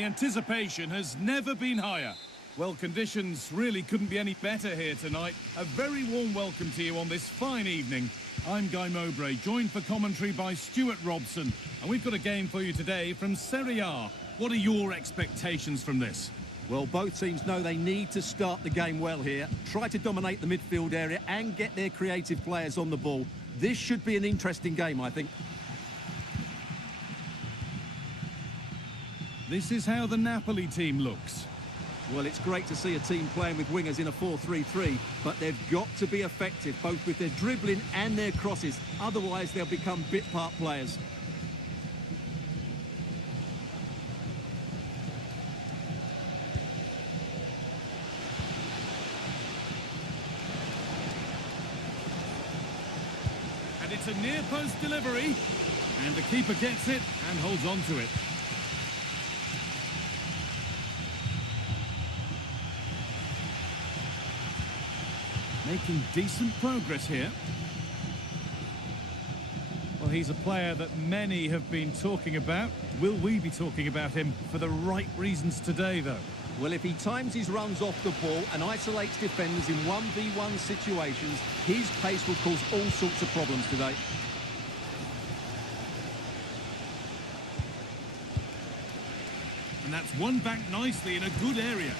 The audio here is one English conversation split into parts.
the anticipation has never been higher. Well, conditions really couldn't be any better here tonight. A very warm welcome to you on this fine evening. I'm Guy Mowbray, joined for commentary by Stuart Robson. And we've got a game for you today from Serie A. What are your expectations from this? Well, both teams know they need to start the game well here. Try to dominate the midfield area and get their creative players on the ball. This should be an interesting game, I think. This is how the Napoli team looks. Well, it's great to see a team playing with wingers in a 4-3-3, but they've got to be effective, both with their dribbling and their crosses. Otherwise, they'll become bit-part players. And it's a near-post delivery. And the keeper gets it and holds on to it. Making decent progress here. Well, he's a player that many have been talking about. Will we be talking about him for the right reasons today, though? Well, if he times his runs off the ball and isolates defenders in 1v1 situations, his pace will cause all sorts of problems today. And that's won back nicely in a good area.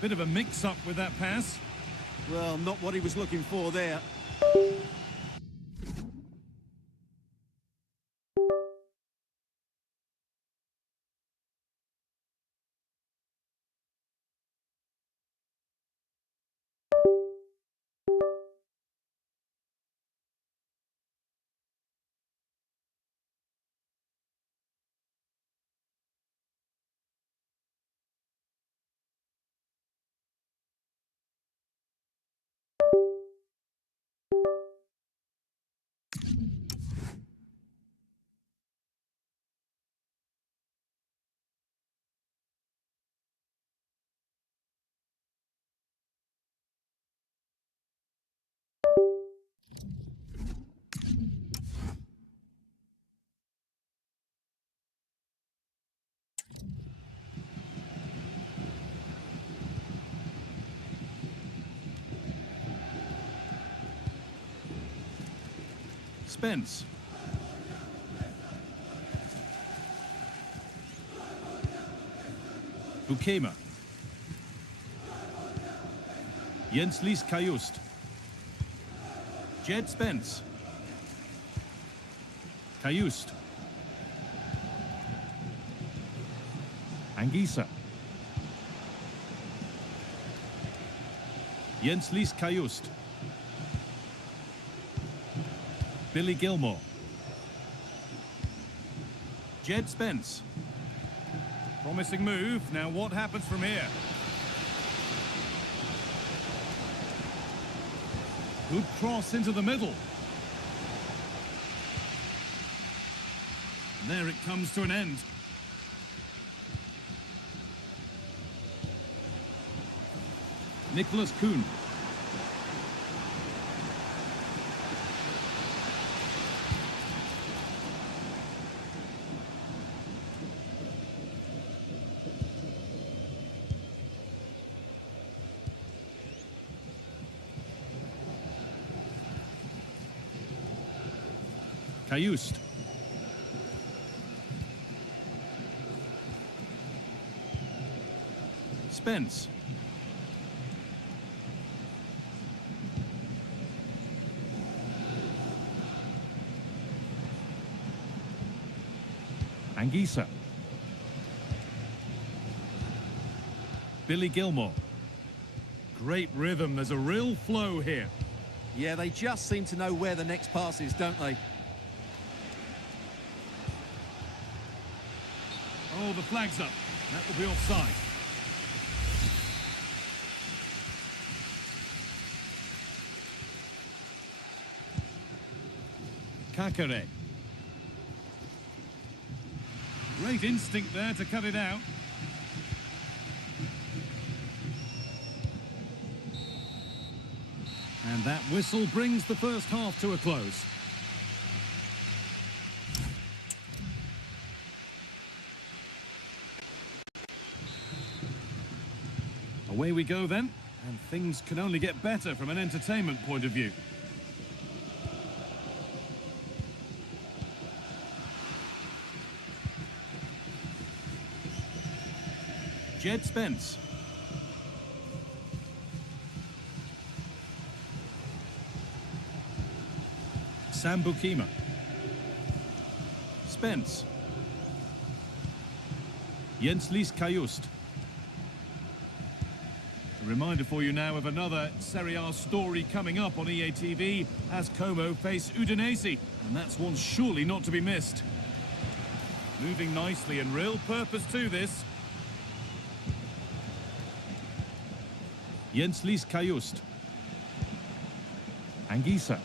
Bit of a mix-up with that pass. Well, not what he was looking for there. Spence. Bukema. Jens Lies Kajust. Jed Spence. Kajust. Anguissa. Jens Lies Kajust. Billy Gilmore. Jed Spence. Promising move. Now what happens from here? Good cross into the middle. And there it comes to an end. Nicholas Kuhn. Kajust. Spence. Anguissa. Billy Gilmore. Great rhythm. There's a real flow here. Yeah, they just seem to know where the next pass is, don't they? Oh, the flag's up. That will be offside. Kakare. Great instinct there to cut it out. And that whistle brings the first half to a close. Away we go then, and things can only get better from an entertainment point of view. Jed Spence. Sambukima. Spence. Jenslis Kajust. A reminder for you now of another Serie A story coming up on EA TV as Como face Udinese, and that's one surely not to be missed. Moving nicely and real purpose to this. Jenslis Kajust. Anguissa.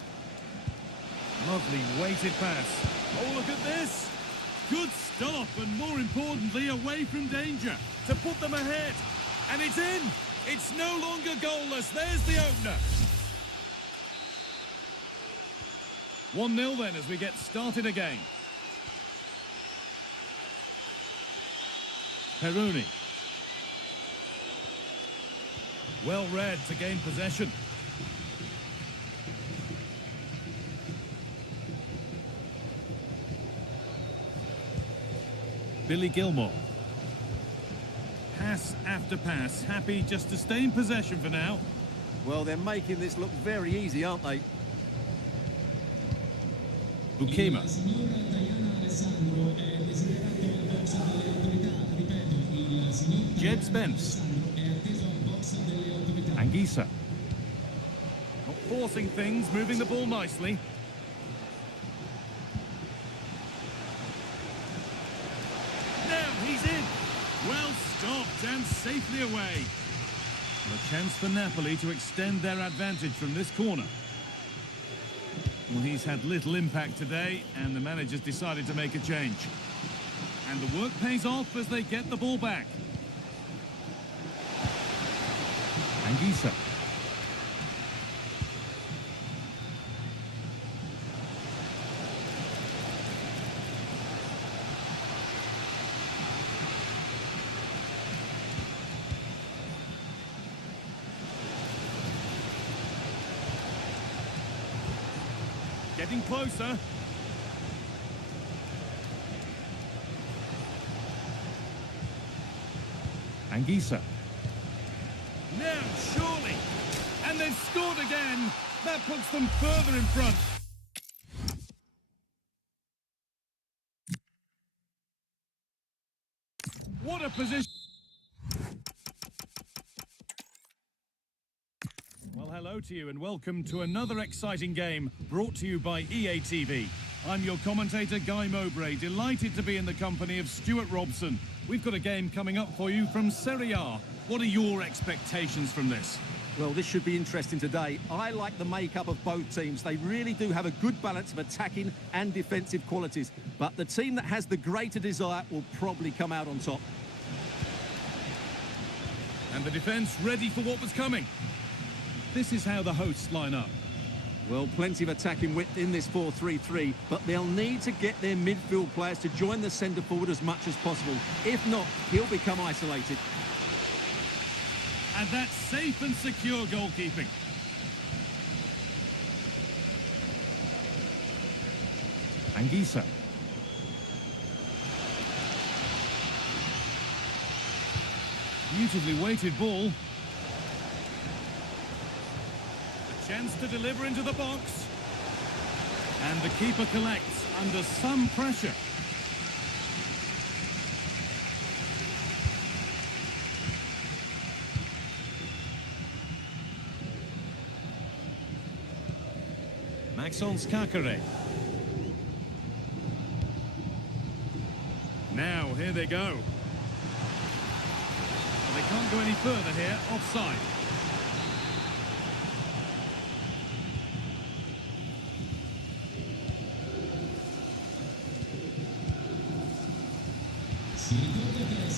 Lovely weighted pass. Oh, look at this! Good stop, and more importantly, away from danger to put them ahead. And it's in! It's no longer goalless. There's the opener. 1-0 then as we get started again. Peroni. Well read to gain possession. Billy Gilmore. Pass after pass, happy just to stay in possession for now. Well, they're making this look very easy, aren't they? Bukema. Jed Spence. Anguissa. Not forcing things, moving the ball nicely. Now he's in. Well stopped and safely away. And a chance for Napoli to extend their advantage from this corner. Well, he's had little impact today, and the manager's decided to make a change. And the work pays off as they get the ball back. Anguissa. Getting closer. Anguissa. Now, surely. And they've scored again. That puts them further in front. What a position. Well, hello to you and welcome to another exciting game brought to you by EA TV. I'm your commentator, Guy Mowbray, delighted to be in the company of Stuart Robson. We've got a game coming up for you from Serie A. What are your expectations from this? Well, this should be interesting today. I like the makeup of both teams. They really do have a good balance of attacking and defensive qualities. But the team that has the greater desire will probably come out on top. And the defence ready for what was coming. This is how the hosts line up. Well, plenty of attacking width in this 4-3-3, but they'll need to get their midfield players to join the centre forward as much as possible. If not, he'll become isolated. And that's safe and secure goalkeeping. Anguissa. Beautifully weighted ball. Chance to deliver into the box. And the keeper collects under some pressure. Maxence Kakare. Now, here they go. Well, they can't go any further here, offside.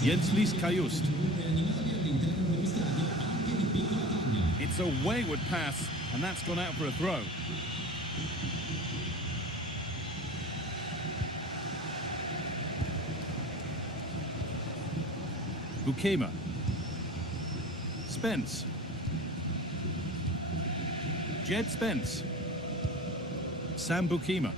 Jenslis Kajust. It's a wayward pass, And that's gone out for a throw. Bukema. Spence. Jed Spence. Sam Bukema.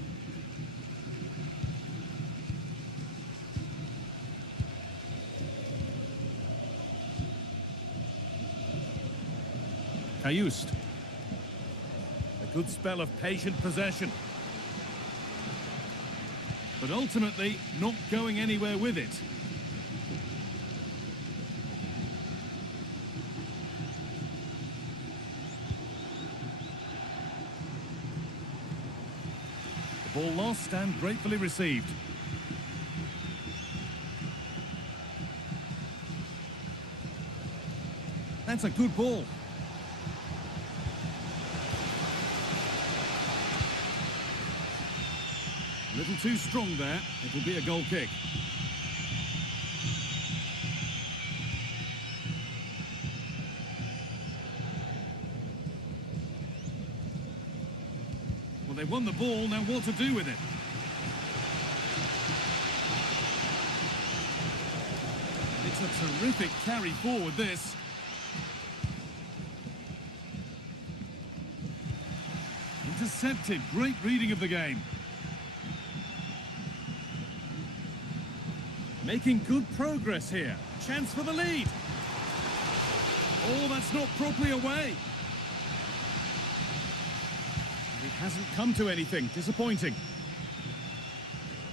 Kayust. A good spell of patient possession. But ultimately, not going anywhere with it. The ball lost and gratefully received. That's a good ball. A little too strong there. It will be a goal kick. Well, they won the ball, now what to do with it? It's a terrific carry forward, this. Intercepted, great reading of the game. Making good progress here. Chance for the lead. Oh, that's not properly away. It hasn't come to anything. Disappointing.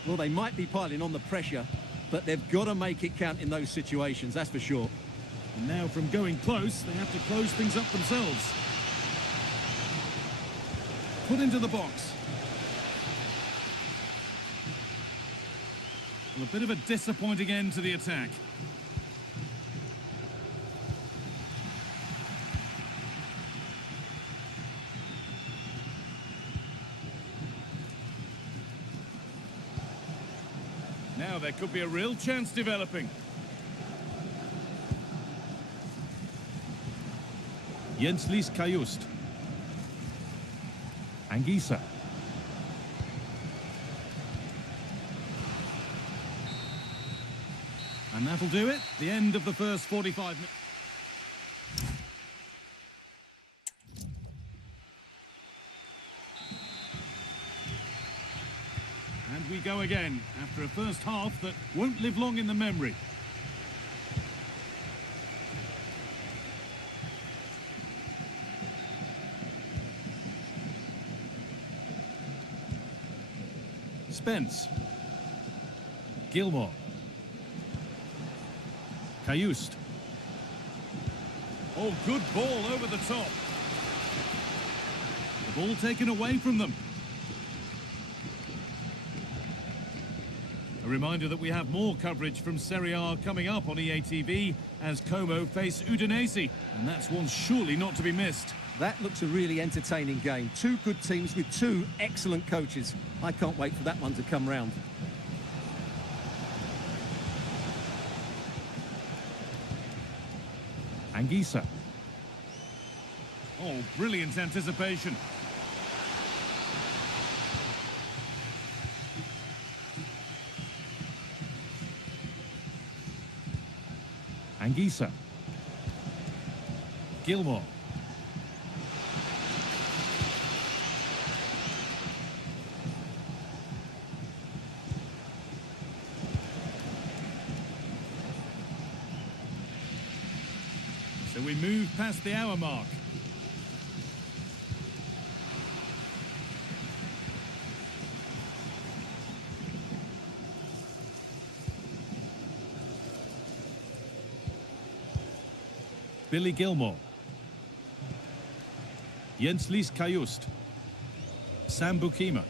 Well, they might be piling on the pressure, but they've got to make it count in those situations, that's for sure. And now from going close, they have to close things up themselves. Put into the box. Well, a bit of a disappointing end to the attack. Now there could be a real chance developing. Jens-Lys Kayust. Anguissa. And that'll do it. The end of the first 45 minutes. And we go again after a first half that won't live long in the memory. Spence. Gilmore. Kayust. Oh, good ball over the top. The ball taken away from them. A reminder that we have more coverage from Serie A coming up on EA TV as Como face Udinese, and that's one surely not to be missed. That looks a really entertaining game. Two good teams with two excellent coaches. I can't wait for that one to come round. Anguissa. Oh, brilliant anticipation. Anguissa. Gilmore. So we move past the hour mark. Billy Gilmore. Jens-Lys Kayust. Sam Bukema.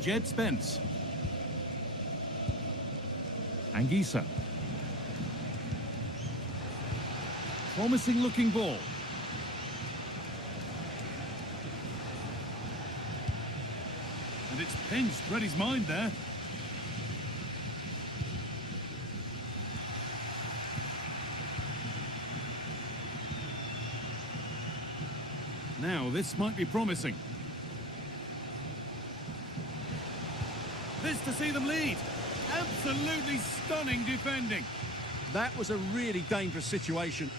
Jed Spence. Anguissa. Promising looking ball. And it's pinched Reddy's mind there. Now, this might be promising. This to see them lead. Absolutely stunning defending. That was a really dangerous situation.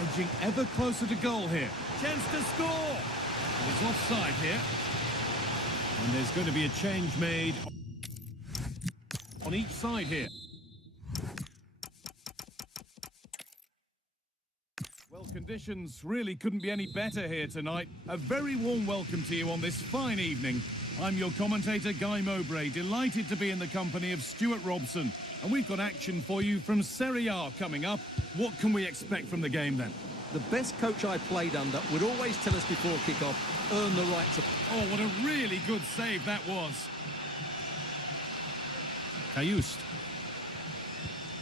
Edging ever closer to goal here. Chance to score. He's offside here. And there's going to be a change made on each side here. Well, conditions really couldn't be any better here tonight. A very warm welcome to you on this fine evening. I'm your commentator, Guy Mowbray, delighted to be in the company of Stuart Robson. And we've got action for you from Serie A coming up. What can we expect from the game then? The best coach I played under would always tell us before kick-off, earn the right to... Oh, what a really good save that was. Kayust.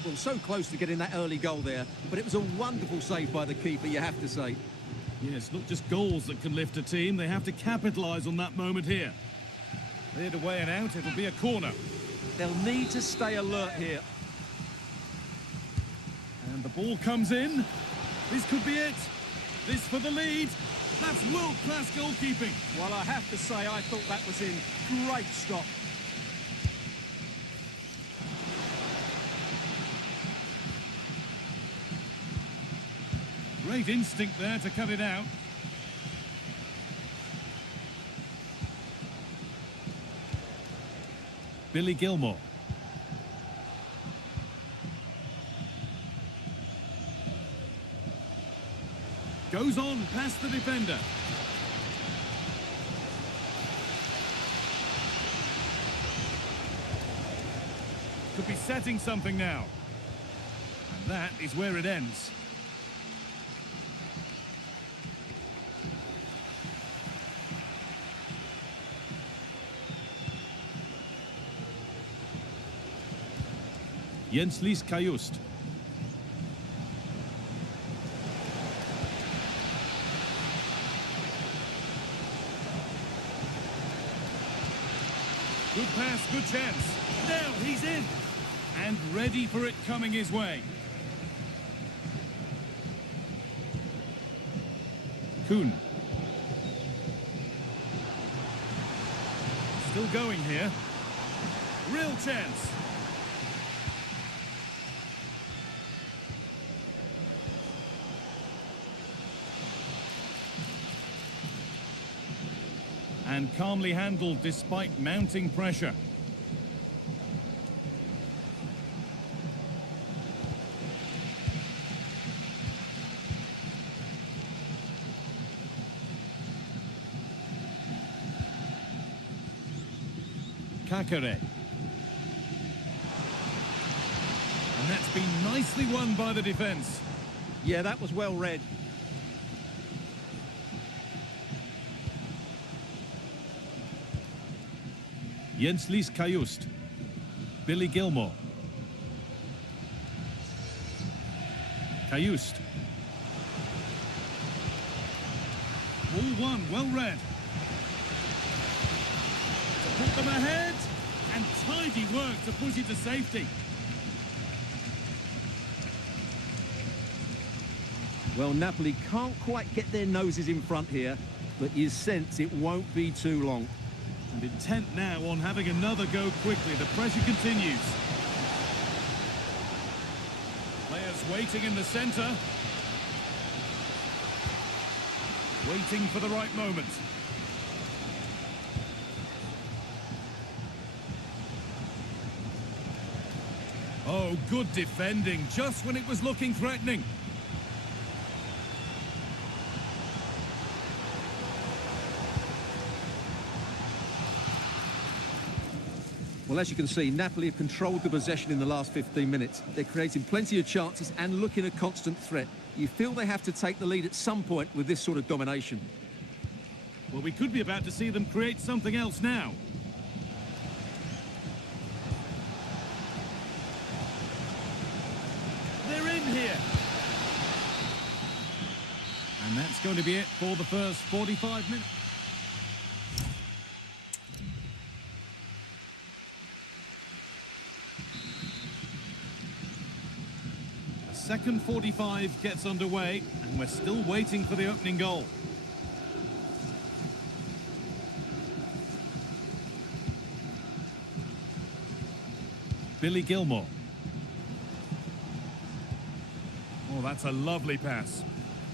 Well, so close to getting that early goal there, but it was a wonderful save by the keeper, you have to say. Yes, not just goals that can lift a team, they have to capitalise on that moment here. Cleared away and out, it'll be a corner. They'll need to stay alert here. And the ball comes in. This could be it. This for the lead. That's world-class goalkeeping. Well, I have to say, I thought that was in. Great stop. Great instinct there to cut it out. Billy Gilmore. Goes on past the defender. Could be setting something now. And that is where it ends. Jens-Lys Kayust. Good pass, good chance. Now he's in. And ready for it coming his way. Kuhn. Still going here. Real chance. And calmly handled despite mounting pressure. Kakare. And that's been nicely won by the defence. Yeah, that was well read. Jens-Lys Kayust. Billy Gilmore. Kayust. All one, well read. To put them ahead, and tidy work to push it to safety. Well, Napoli can't quite get their noses in front here, but you sense it won't be too long. And intent now on having another go quickly. The pressure continues. Players waiting in the centre. Waiting for the right moment. Oh, good defending, just when it was looking threatening. Well, as you can see, Napoli have controlled the possession in the last 15 minutes. They're creating plenty of chances and looking a constant threat. You feel they have to take the lead at some point with this sort of domination. Well, we could be about to see them create something else now. They're in here. And that's going to be it for the first 45 minutes. second 45 gets underway, and we're still waiting for the opening goal. Billy Gilmore. Oh, that's a lovely pass.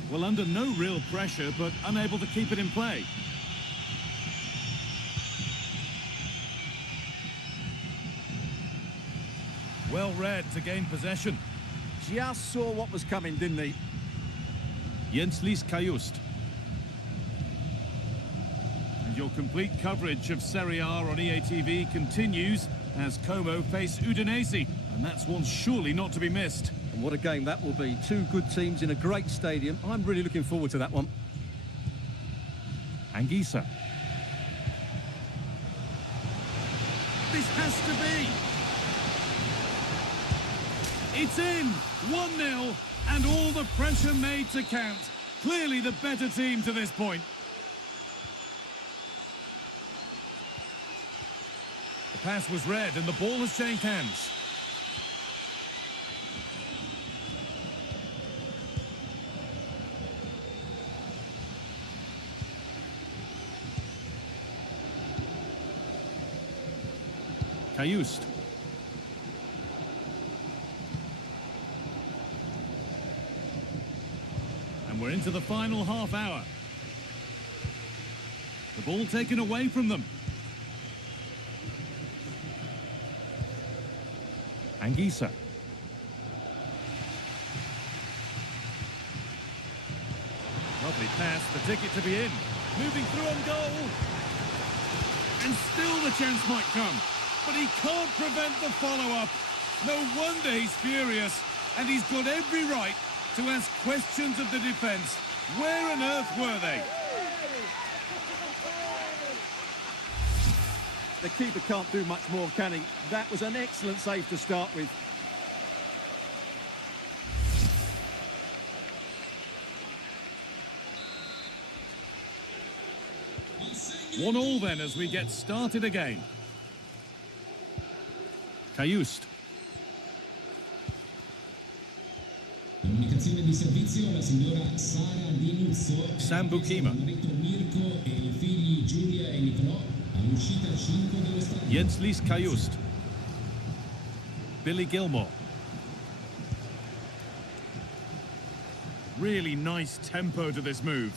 Well, under no real pressure, but unable to keep it in play. Well read to gain possession. Just saw what was coming, didn't he? Jens Kajust. And your complete coverage of Serie A on EATV continues as Como face Udinese. And that's one surely not to be missed. And what a game that will be. Two good teams in a great stadium. I'm really looking forward to that one. Anguissa. This has to be. It's in. 1-0. And all the pressure made to count. Clearly the better team to this point. The pass was read and the ball has changed hands. Kajust. And we're into the final half hour. The ball taken away from them. Anguissa. Lovely pass, the ticket to be in. Moving through on goal. And still the chance might come. But he can't prevent the follow-up. No wonder he's furious. And he's got every right to ask questions of the defence. Where on earth were they? The keeper can't do much more, can he? That was an excellent save to start with. One all then as we get started again. Kajust. Comunicazione di servizio la signora Sara Dinuzzo, Sambukima. marito Mirko e i figli Giulia e Nicolò all'uscita 5 dello stadio. Jens Kajust. Billy Gilmore. Really nice tempo to this move.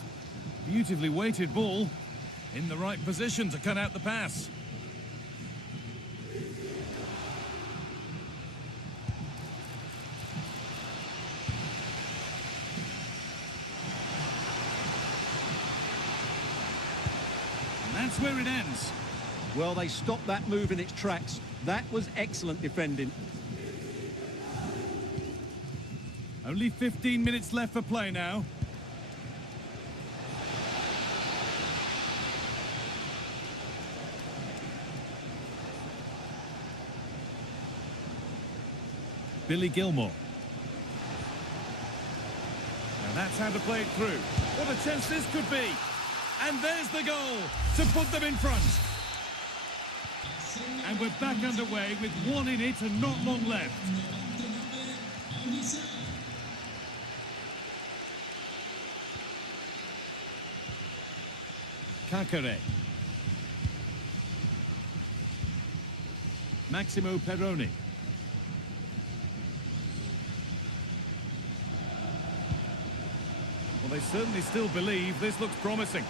Beautifully weighted ball in the right position to cut out the pass. That's where it ends. Well, they stopped that move in its tracks. That was excellent defending. Only 15 minutes left for play now. Billy Gilmore. And that's how to play it through. What a chance this could be. And there's the goal to put them in front. And we're back underway with one in it and not long left. Kakare. Maximo Perroni. Well, they certainly still believe this looks promising.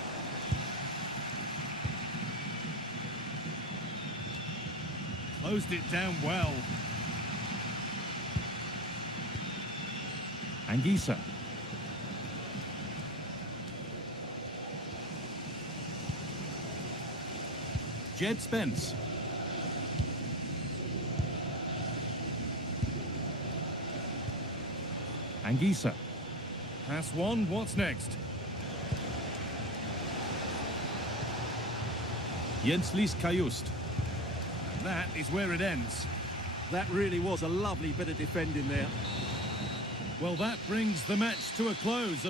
Closed it down well. Anguissa. Jed Spence. Anguissa. Pass one, what's next? Jens Kajust. That is where it ends. That really was a lovely bit of defending there. Well, that brings the match to a close.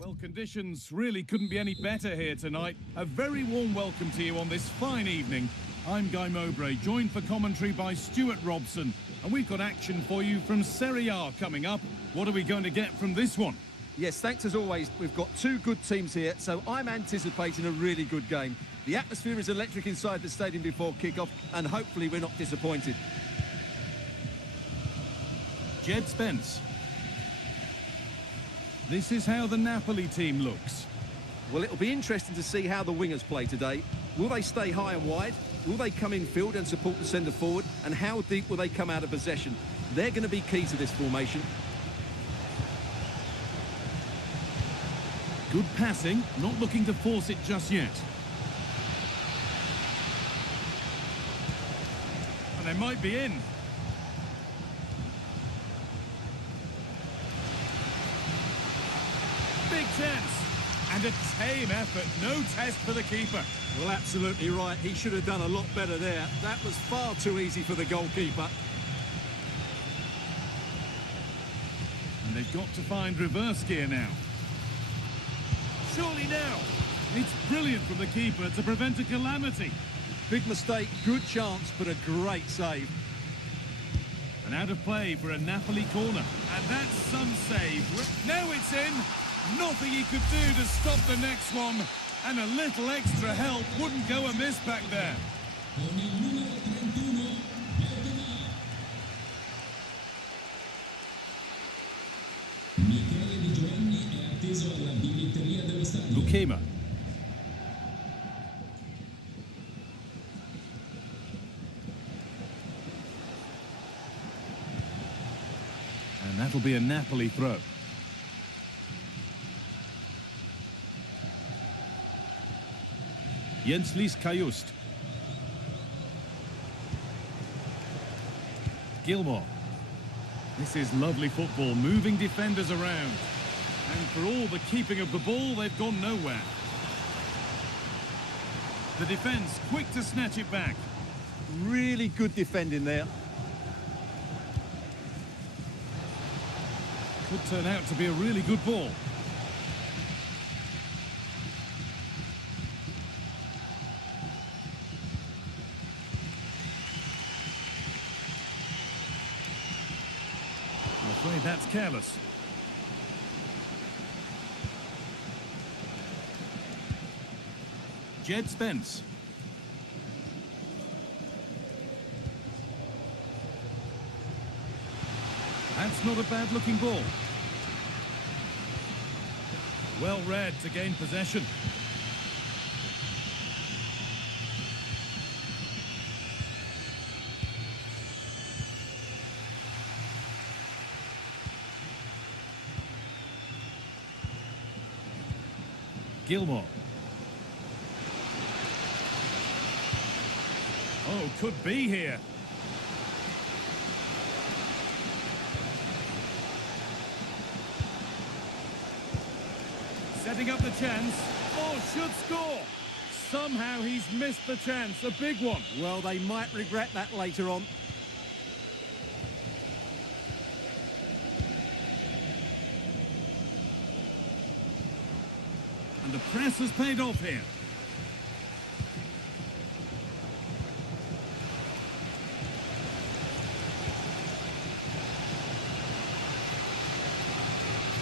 Well, conditions really couldn't be any better here tonight. A very warm welcome to you on this fine evening. I'm Guy Mowbray, joined for commentary by Stuart Robson. And we've got action for you from Serie A coming up. What are we going to get from this one? Yes, thanks as always. We've got two good teams here, so I'm anticipating a really good game. The atmosphere is electric inside the stadium before kick-off, and hopefully we're not disappointed. Jed Spence. This is how the Napoli team looks. Well, it'll be interesting to see how the wingers play today. Will they stay high and wide? Will they come in field and support the centre forward? And how deep will they come out of possession? They're going to be key to this formation. Good passing, not looking to force it just yet. And they might be in. Big chance. And a tame effort, no test for the keeper. Well, absolutely right. He should have done a lot better there. That was far too easy for the goalkeeper. And they've got to find reverse gear now. Surely now. It's brilliant from the keeper to prevent a calamity. Big mistake, good chance, but a great save. And out of play for a Napoli corner. And that's some save. Now it's in. Nothing he could do to stop the next one. And a little extra help wouldn't go amiss back there. Con il numero 31, Michele Di Giovanni è atteso alla biglietteria dello stadio. Lukema. And that'll be a Napoli throw. Jenslis Kajust. Gilmore. This is lovely football, moving defenders around. And for all the keeping of the ball, they've gone nowhere. The defence quick to snatch it back. Really good defending there. Could turn out to be a really good ball. I'm afraid that's careless. Jed Spence. That's not a bad-looking ball. Well read to gain possession. Gilmore. Oh, could be here. Setting up the chance. Oh, should score. Somehow he's missed the chance. A big one. Well, they might regret that later on. And the press has paid off here.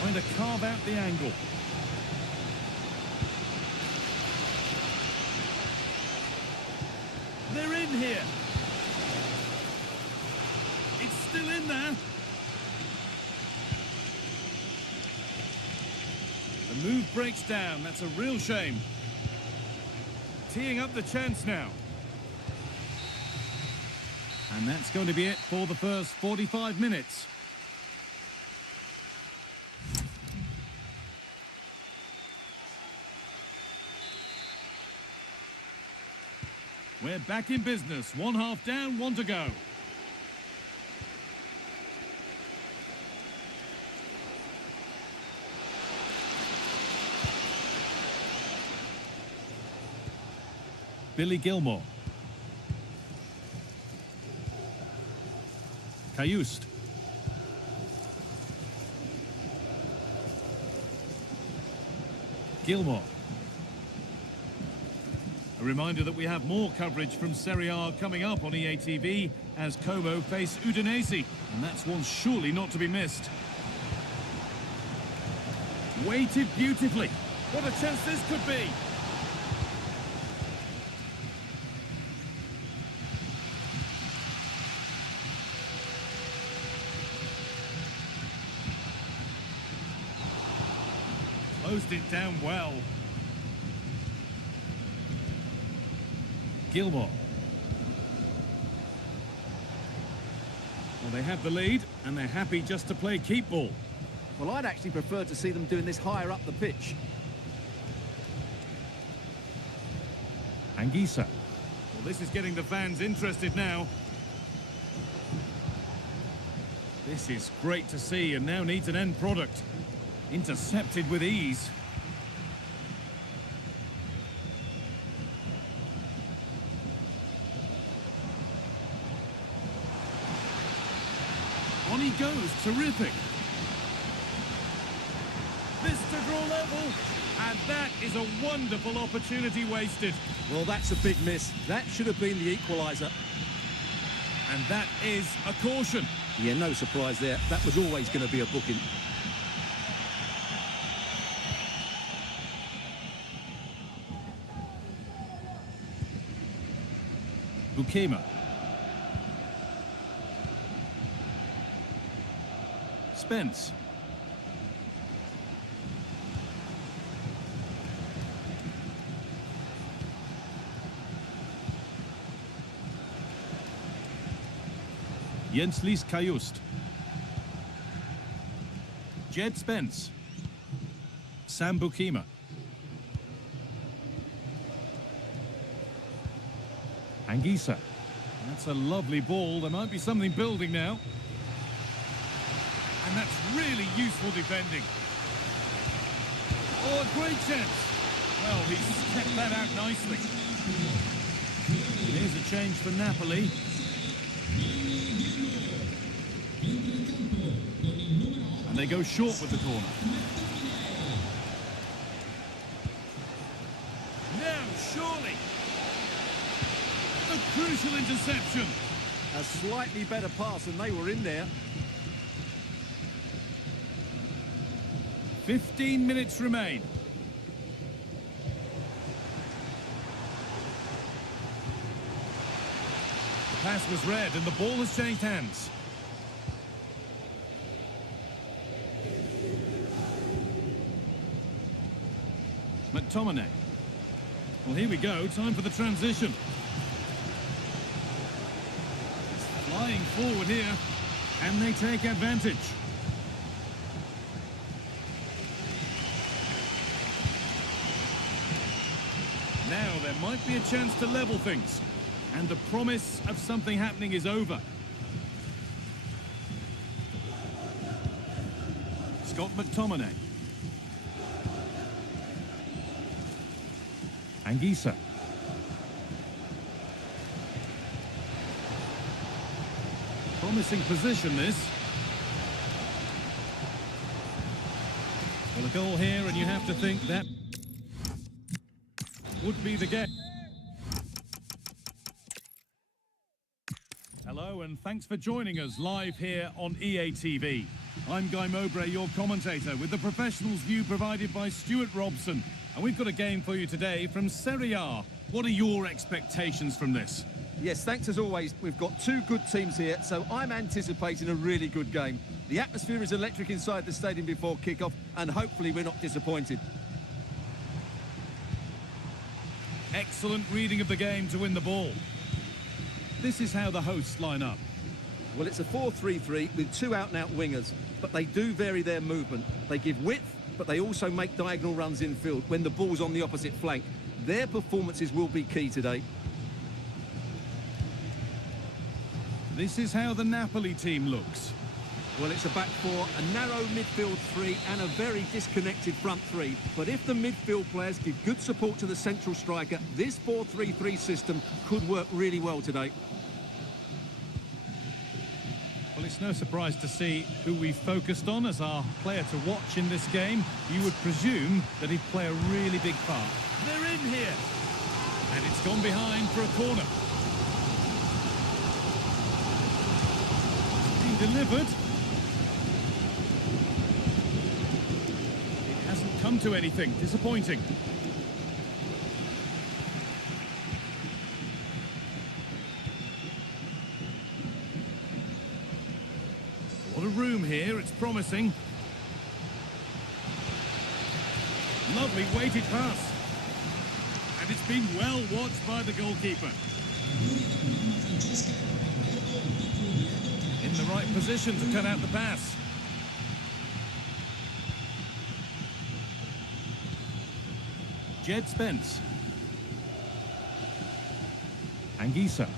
Trying to carve out the angle. They're in here. It's still in there. The move breaks down. That's a real shame. Teeing up the chance now. And that's going to be it for the first 45 minutes. We're back in business. One half down, one to go. Billy Gilmore. Kajust. Gilmore. A reminder that we have more coverage from Serie A coming up on EA TV as Como face Udinese, and that's one surely not to be missed. Weighted beautifully. What a chance this could be. Closed it down well. Gilmore. Well, they have the lead, and they're happy just to play keep ball. Well, I'd actually prefer to see them doing this higher up the pitch. Anguissa. Well, this is getting the fans interested now. This is great to see, and now needs an end product. Intercepted with ease. On he goes, terrific. This to draw level, and that is a wonderful opportunity wasted. Well, that's a big miss. That should have been the equaliser. And that is a caution. Yeah, no surprise there. That was always going to be a booking. Bukema. Spence. Jenslis Kajust. Jed Spence. Sam Bukema. Anguissa. That's a lovely ball. There might be something building now. And that's really useful defending. Oh, a great chance. Well, he's kept that out nicely. Here's a change for Napoli. And they go short with the corner. Now, surely. A crucial interception. A slightly better pass, and they were in there. 15 minutes remain. The pass was read and the ball has changed hands. McTominay. Well, here we go. Time for the transition. Flying forward here, and they take advantage. Now there might be a chance to level things, and the promise of something happening is over. Scott McTominay. Anguissa. Promising position, this. Well, a goal here, and you have to think that would be the game. Hello, and thanks for joining us live here on EA TV. I'm Guy Mowbray, your commentator, with the professionals' view provided by Stuart Robson. And we've got a game for you today from Serie A. What are your expectations from this? Yes, thanks as always. We've got two good teams here, so I'm anticipating a really good game. The atmosphere is electric inside the stadium before kick-off, and hopefully we're not disappointed. Excellent reading of the game to win the ball. This is how the hosts line up. Well, it's a 4-3-3 with two out-and-out wingers, but they do vary their movement. They give width, but they also make diagonal runs in field when the ball's on the opposite flank. Their performances will be key today. This is how the Napoli team looks. Well, it's a back four, a narrow midfield three and a very disconnected front three. But if the midfield players give good support to the central striker, this 4-3-3 system could work really well today. Well, it's no surprise to see who we focused on as our player to watch in this game. You would presume that he'd play a really big part. They're in here. And it's gone behind for a corner. Being delivered. It hasn't come to anything. Disappointing. A lot of room here. It's promising. Lovely weighted pass. And it's been well watched by the goalkeeper. In the right position to cut out the pass. Jed Spence. Anguissa.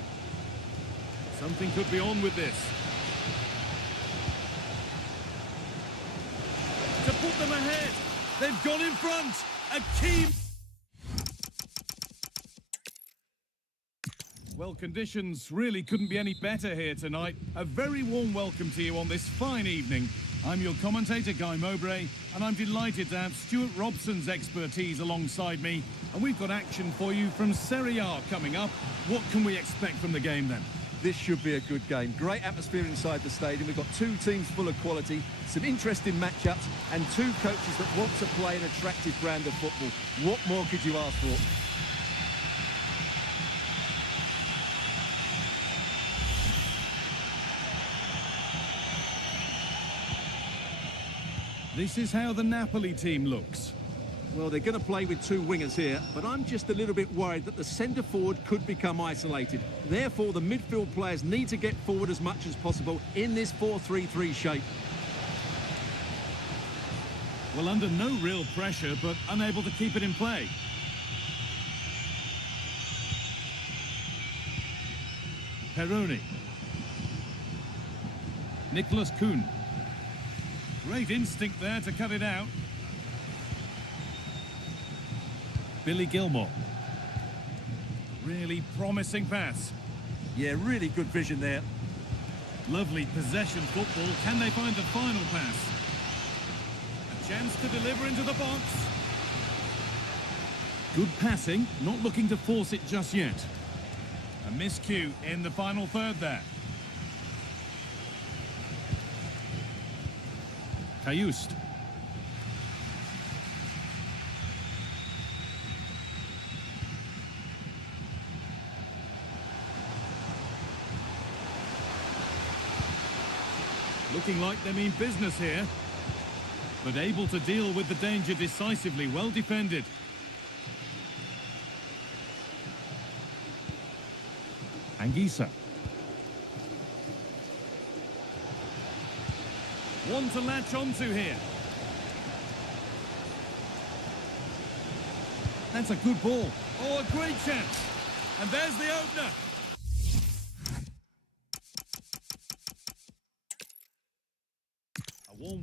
Something could be on with this. To put them ahead. They've gone in front. A key... Well, conditions really couldn't be any better here tonight. A very warm welcome to you on this fine evening. I'm your commentator, Guy Mowbray, and I'm delighted to have Stuart Robson's expertise alongside me. And we've got action for you from Serie A coming up. What can we expect from the game then? This should be a good game. Great atmosphere inside the stadium. We've got two teams full of quality, some interesting matchups, and two coaches that want to play an attractive brand of football. What more could you ask for? This is how the Napoli team looks. Well, they're going to play with two wingers here, but I'm just a little bit worried that the centre-forward could become isolated. Therefore, the midfield players need to get forward as much as possible in this 4-3-3 shape. Well, under no real pressure, but unable to keep it in play. Peroni. Nicholas Kuhn. Great instinct there to cut it out. Billy Gilmore. Really promising pass. Yeah, really good vision there. Lovely possession football. Can they find the final pass? A chance to deliver into the box. Good passing, not looking to force it just yet. A miscue in the final third there. Cajuste. Looking like they mean business here, but able to deal with the danger decisively. Well defended. Anguissa. One to latch onto here. That's a good ball. Oh, a great chance. And there's the opener. A warm